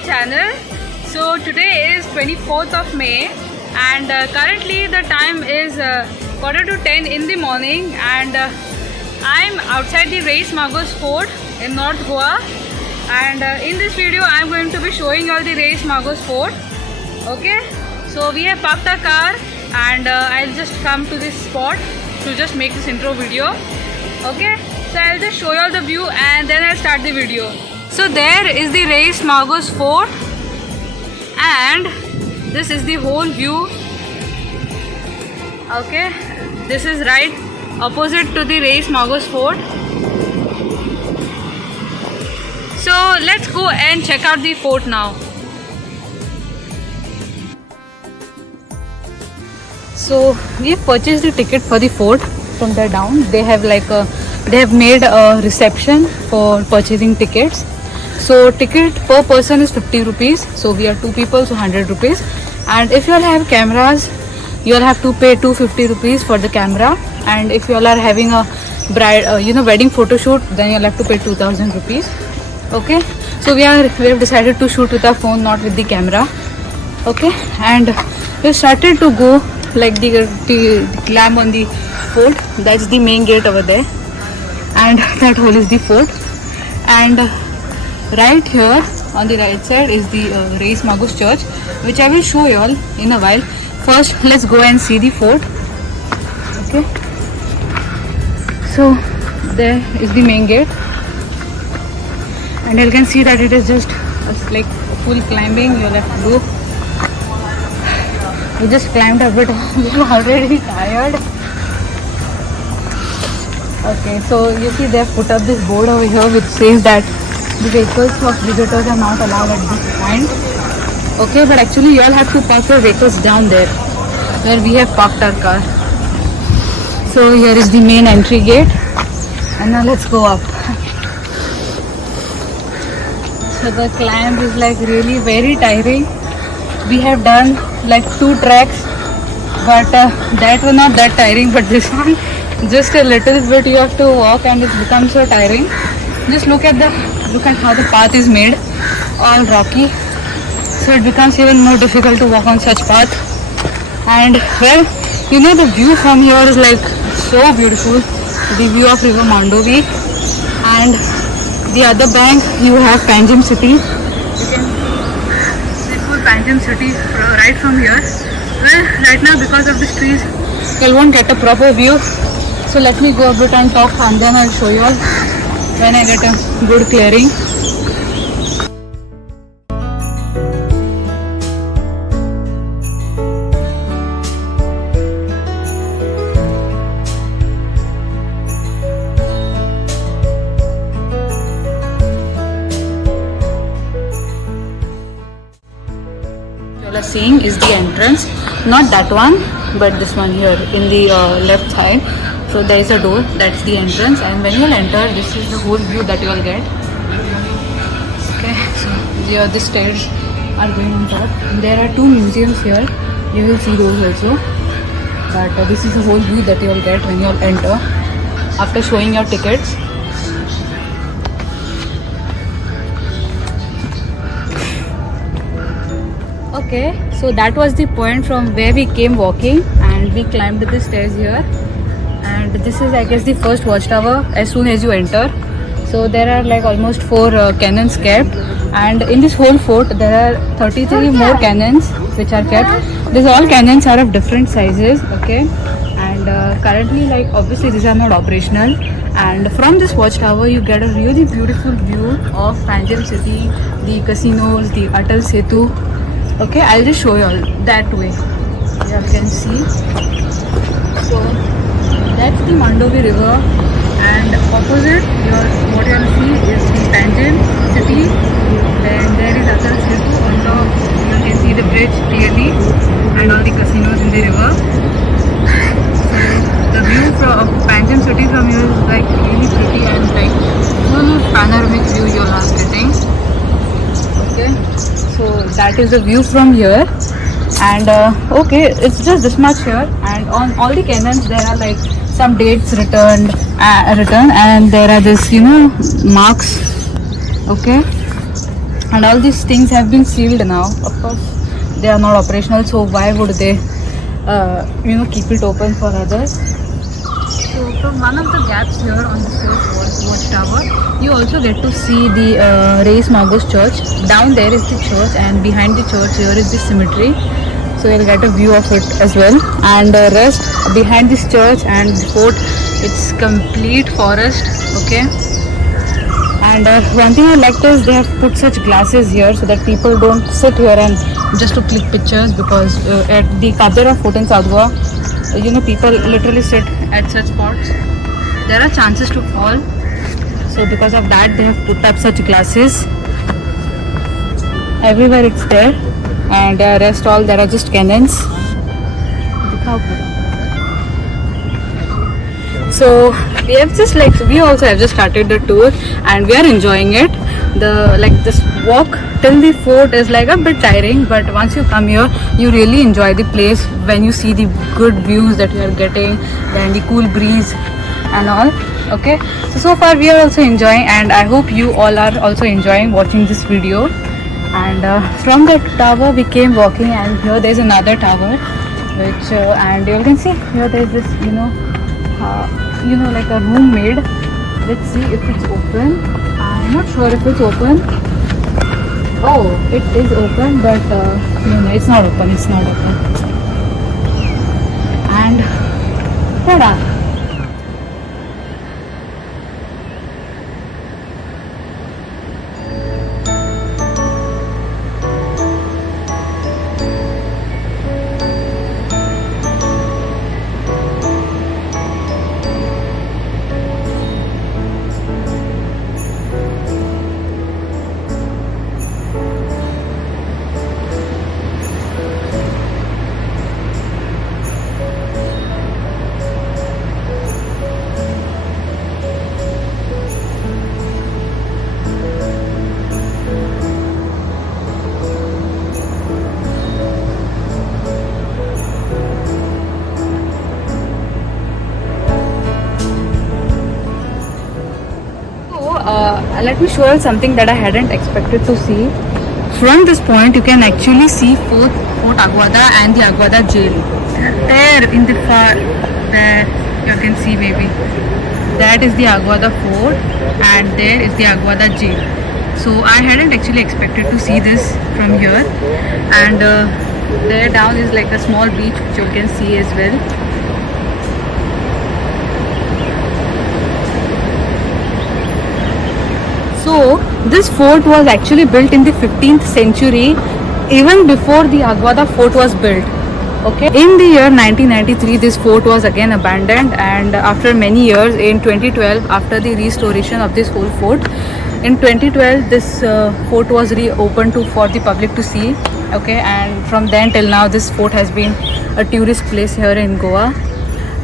channel. So today is 24th of May and currently the time is quarter to 10 in the morning and I'm outside the Reis Magos Fort in North Goa, and in this video I'm going to be showing you all the Reis Magos Fort. Okay, so we have parked our car and I'll just come to this spot to just make this intro video. Okay, so I'll just show you all the view and then I'll start the video. So there is the Reis Magos Fort and this is the whole view. Okay, this is right opposite to the Reis Magos Fort. So let's go and check out the fort now. So we have purchased the ticket for the fort from there down. They have made a reception for purchasing tickets. So ticket per person is 50 rupees. So we are 2 people, so 100 rupees. And if you all have cameras, you all have to pay 250 rupees for the camera. And if you all are having a bride, wedding photo shoot, then you'll have to pay 2000 rupees. Okay. So we have decided to shoot with our phone, not with the camera. Okay. And we started to go like the climb on the fort. That's the main gate over there. And that hole is the fort. And right here on the right side is the Reis Magos Church, which I will show you all in a while. First, let's go and see the fort. Okay. So there is the main gate, and you can see that it is just like full climbing. You'll have to do. We just climbed a bit. We're already tired. Okay, so you see they have put up this board over here which says that the vehicles of visitors are not allowed at this point. Okay, but actually you all have to park your vehicles down there where we have parked our car. So here is the main entry gate, and now let's go up. So the climb is like really very tiring. We have done like 2 tracks, but that was not that tiring, but this one just a little bit you have to walk and it becomes so tiring. Just look at how the path is made, all rocky, so it becomes even more difficult to walk on such path. And well, the view from here is like so beautiful. The view of River Mandovi, and the other bank you have Panjim city. You can see full Panjim city right from here. Well, right now because of these trees you won't get a proper view, so let me go a bit and talk, and then I'll show you all when I get a good clearing. You are seeing is the entrance, not that one but this one here in the left side. So there is a door, that's the entrance, and when you will enter, this is the whole view that you will get. Okay, so here the stairs are going on top. There are 2 museums here, you will see those also, but this is the whole view that you will get when you will enter after showing your tickets. Okay, so that was the point from where we came walking, and we climbed the stairs here, and this is I guess the first watchtower as soon as you enter. So there are like almost 4 cannons kept, and in this whole fort there are 33 more cannons which are kept. These all cannons are of different sizes. Okay, and currently like obviously these are not operational, and from this watchtower you get a really beautiful view of Panjim city, the casinos, the Atal Setu. Okay, I'll just show you all that way. You all can see. So that's the Mandovi river, and opposite what you will see is the Panjim city. Then there is Atal Setu on top. You can see the bridge clearly and all the casinos in the river. So the view of Panjim city from here is like really pretty and like full panoramic view you all are getting. Okay, so that is the view from here, and okay, it's just this much here, and on all the cannons there are like some dates written, and there are this marks. Okay, and all these things have been sealed now. Of course they are not operational, so why would they keep it open for others? So from one of the gaps here on the first watchtower, you also get to see the Reis Magos church. Down there is the church, and behind the church here is the cemetery. So you'll get a view of it as well. And the rest behind this church and the fort, it's complete forest. Okay. And one thing I liked is they have put such glasses here so that people don't sit here and just to click pictures, because at the Kabdera Fort in South Goa, people literally sit at such spots. There are chances to fall. So because of that, they have put up such glasses. Everywhere it's there. And rest all, there are just cannons. So we also have just started the tour and we are enjoying it. This walk till the fort is like a bit tiring, but once you come here, you really enjoy the place when you see the good views that you are getting, then the cool breeze and all. Okay, so far we are also enjoying, and I hope you all are also enjoying watching this video. And from that tower we came walking, and here there is another tower, which and you can see here there is this like a room made. Let's see if it's open. I'm not sure if it's open. Oh, it is open, but no, it's not open. It's not open. And ta-da! Let me show you something that I hadn't expected to see. From this point, you can actually see Fort Aguada and the Aguada jail. There in the far, there you can see maybe. That is the Aguada fort, and there is the Aguada jail. So I hadn't actually expected to see this from here. And there down is like a small beach which you can see as well. So this fort was actually built in the 15th century, even before the Aguada fort was built. Okay. In the year 1993, this fort was again abandoned, and after many years, in 2012, after the restoration of this whole fort, in 2012 this fort was reopened for the public to see. Okay, and from then till now, this fort has been a tourist place here in Goa,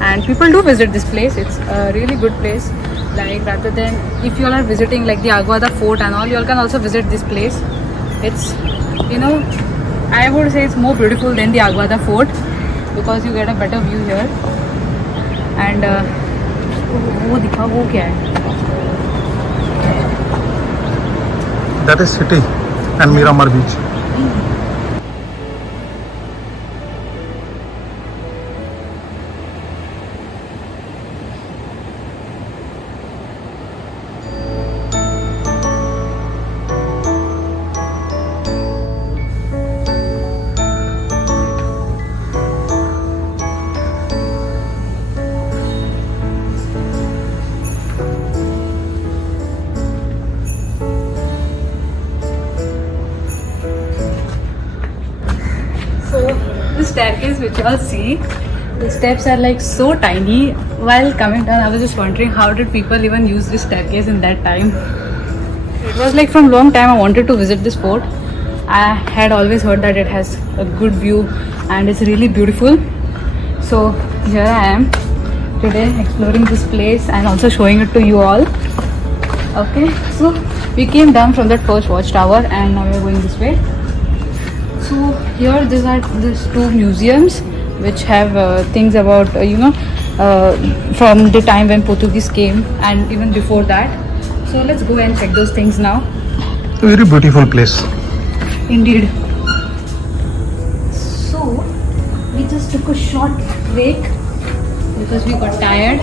and people do visit this place. It's a really good place. Like, rather than if you all are visiting like the Aguada fort and all, you all can also visit this place. It's, I would say it's more beautiful than the Aguada fort because you get a better view here. And वो दिखा वो क्या है? That is city and Miramar beach. Staircase which you all see, the steps are like so tiny. While coming down, I was just wondering how did people even use this staircase in that time. It was like from long time I wanted to visit this fort. I had always heard that it has a good view and it's really beautiful. So here I am today exploring this place and also showing it to you all. Okay, so we came down from that first watchtower and now we are going this way. So here these two museums which have things about from the time when Portuguese came and even before that. So let's go and check those things now. Very beautiful place. Indeed. So we just took a short break because we got tired,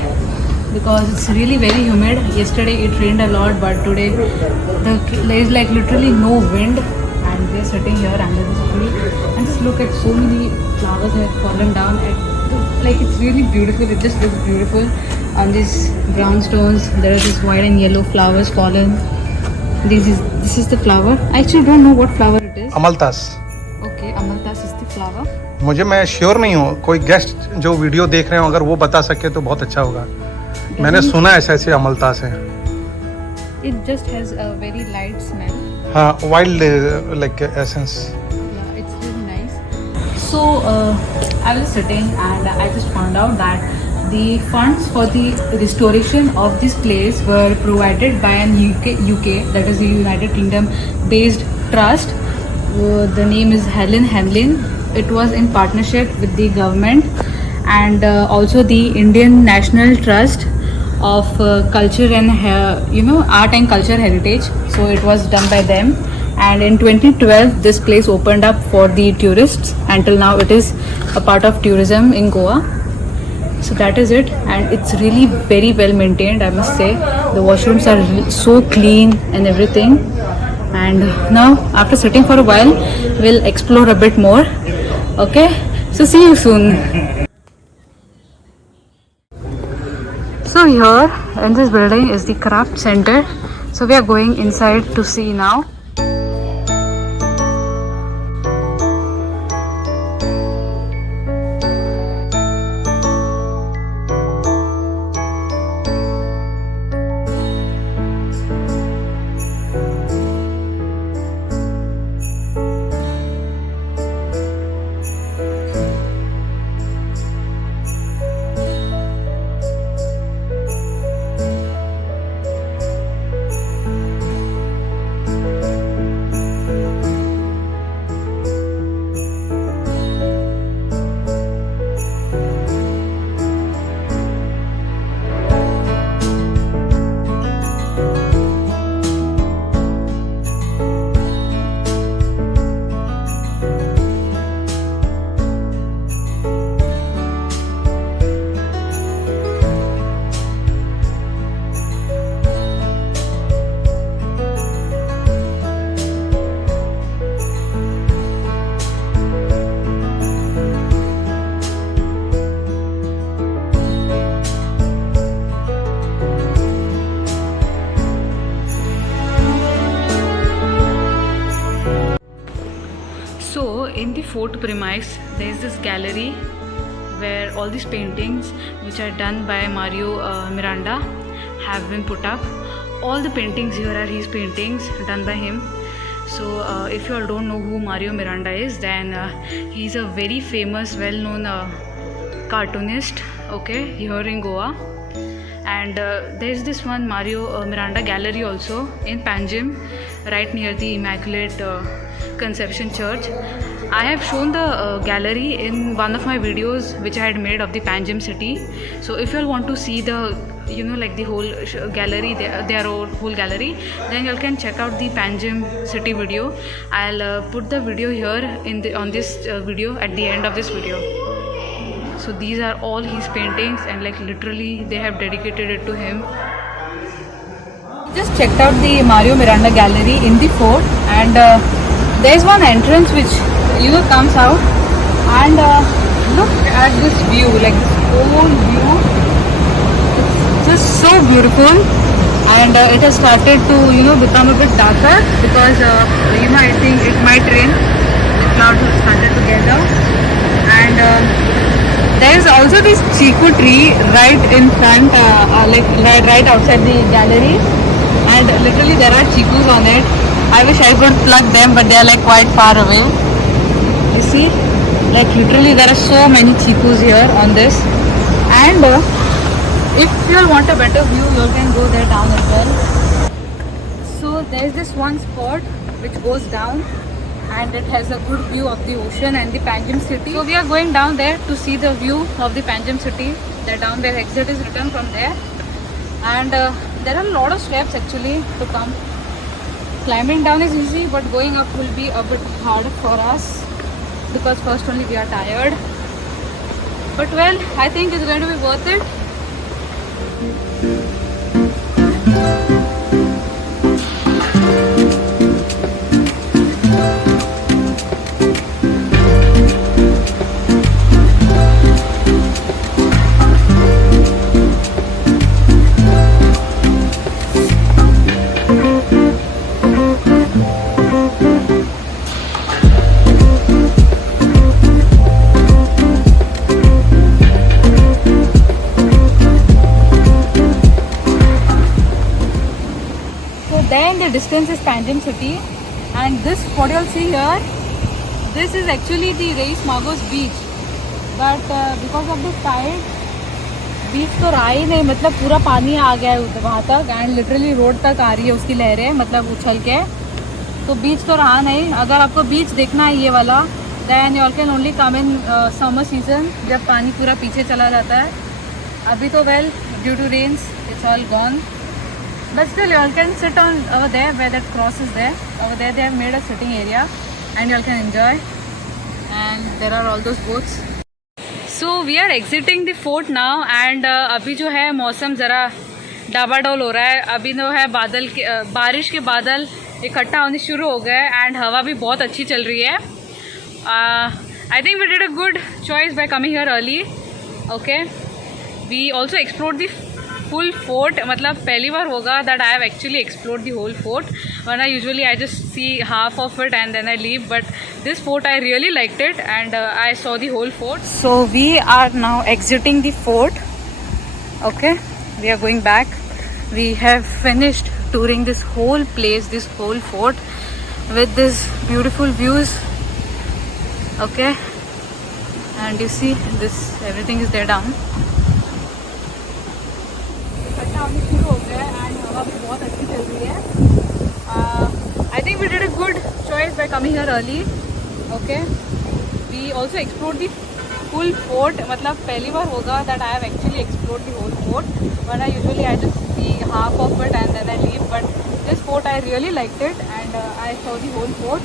because it's really very humid. Yesterday it rained a lot, but today there is like literally no wind, and we're sitting here under this tree and just look at so many flowers have fallen down like it's really beautiful. It just looks beautiful on these brown stones. There are these white and yellow flowers fallen. This is the flower. I actually don't know what flower it is. Amaltas. Okay, amalthas is the flower. मुझे मैं sure नहीं हूँ, कोई guest जो video देख रहे हो अगर वो बता सके तो बहुत अच्छा होगा. मैंने सुना ऐसे ऐसे अमलतास है. It just has a very light smell. हाँ, wild like essence. Yeah, it's really nice. So I was sitting and I just found out that the funds for the restoration of this place were provided by an UK, that is the United Kingdom based trust. The name is Helen Hamlin. It was in partnership with the government and also the Indian National Trust of Culture and Art and Culture Heritage. So it was done by them. And in 2012 this place opened up for the tourists. Until now it is a part of tourism in Goa. So that is it, and it's really very well maintained, I must say. The washrooms are so clean and everything. And now after sitting for a while we'll explore a bit more. Okay, so see you soon. So here in this building is the craft center. So we are going inside to see now. So in the fort premise there is this gallery where all these paintings which are done by Mario Miranda have been put up. All the paintings here are his paintings done by him. So if you all don't know who Mario Miranda is, then he's a very famous, well-known cartoonist, okay, here in Goa. And there's this one Mario Miranda gallery also in Panjim, right near the Immaculate Conception Church. I have shown the gallery in one of my videos which I had made of the Panjim city. So if you all want to see the like the whole gallery, their whole gallery, then you all can check out the Panjim city video. I'll put the video here on this video at the end of this video. So these are all his paintings, and like literally they have dedicated it to him. Just checked out the Mario Miranda gallery in the fort, and there is one entrance which comes out, and look at this view, like this whole view. It's just so beautiful, and it has started to become a bit darker because I think it might rain. The clouds have started to gather, and there is also this chiku tree right in front, right outside the gallery, and literally there are chikus on it. I wish I could pluck them, but they are like quite far away. You see, like literally there are so many chikus here on this, and if you all want a better view, you all can go there down as well. So there is this one spot which goes down, and it has a good view of the ocean and the Panjim city. So we are going down there to see the view of the Panjim city. The down where exit is written from there, and there are a lot of steps actually to come. Climbing down is easy, but going up will be a bit hard for us because first only we are tired. But well, I think it's going to be worth it. Then the distance is Panjim city, and this what you'll see here, this is actually the Reis Magos beach, but because of the tide, बीच तो रहा ही नहीं, मतलब पूरा पानी आ गया है उधर वहाँ तक, एंड लिटरली रोड तक आ रही है उसकी लहरें, मतलब उछल के, तो बीच तो रहा नहीं. अगर आपको बीच देखना है ये वाला, then you all can only come in summer season, जब पानी पूरा पीछे चला जाता है. अभी तो well due to rains it's all gone. But still, you all can sit on over there where that cross is there. Over there, they have made a sitting area, and you all can enjoy. And there are all those boats. So we are exiting the fort now, and अभी जो है मौसम ज़रा डाबाडोल हो रहा है. अभी जो है बादल के बारिश के बादल इकट्ठा होने शुरू हो गए, एंड हवा भी बहुत अच्छी चल रही है. I think we did a good choice by coming here early. Okay, we also explored the full fort. मतलब पहली बार होगा that I have actually explored the whole fort. वरना usually I just see half of it and then I leave. But this fort I really liked it, and I saw the whole fort. So we are now exiting the fort. Okay, we are going back. We have finished touring this whole place, this whole fort, with this beautiful views. Okay, and you see this, everything is there down. शुरू हो गया and हवा भी बहुत अच्छी चल रही है. I think we did a good choice by coming here early. Okay, we also explore the full fort. मतलब पहली बार होगा that I have actually explore the whole fort, but I usually I just see half of it and then I leave. But this fort I really liked it, and I saw the whole fort.